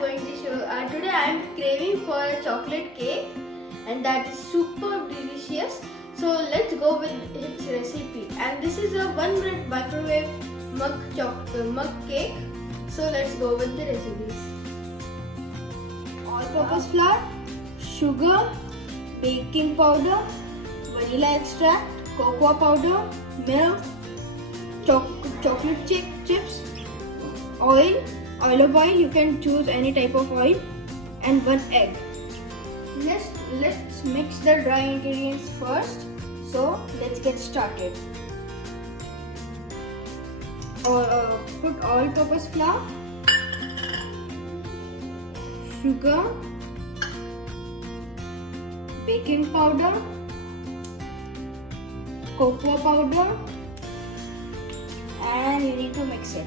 going to show. Today I am craving for a chocolate cake, and that is super delicious. So let's go with its recipe. And this is a 1-minute microwave mug cake. So let's go with the recipes. All-purpose flour, sugar, baking powder, vanilla extract, cocoa powder, milk, chocolate chips, oil of oil, you can choose any type of oil, and 1 egg. Let's mix the dry ingredients first. So let's get started. Put all-purpose flour, sugar, baking powder, cocoa powder, and you need to mix it.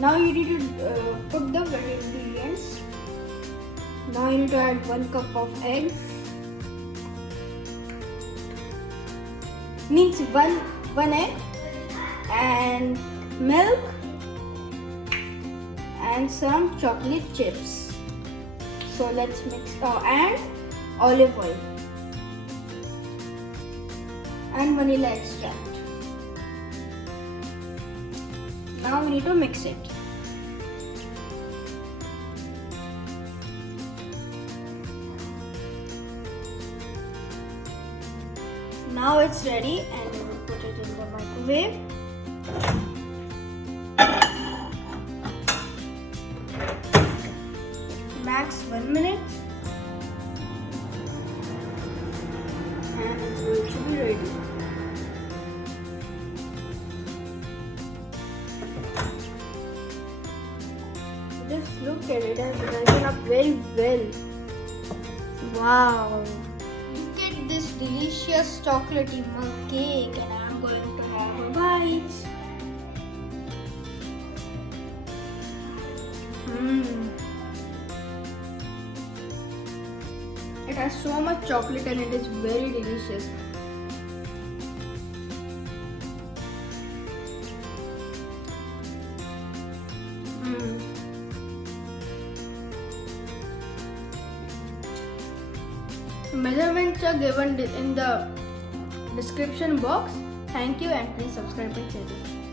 Now you need to put the wet ingredients. Now you need to add 1 cup of egg. Means one egg, and milk, and some chocolate chips. So let's mix, and olive oil and vanilla extract. Now we need to mix it. Now it's ready, and we will put it in the microwave. Max 1 minute, and it's going to be ready. Just look at it, has risen up very well. Wow! Look at this delicious chocolatey mug cake, and I'm going to have a bite. It has so much chocolate and it is very delicious. Measurements are given in the description box. Thank you, and please subscribe my channel.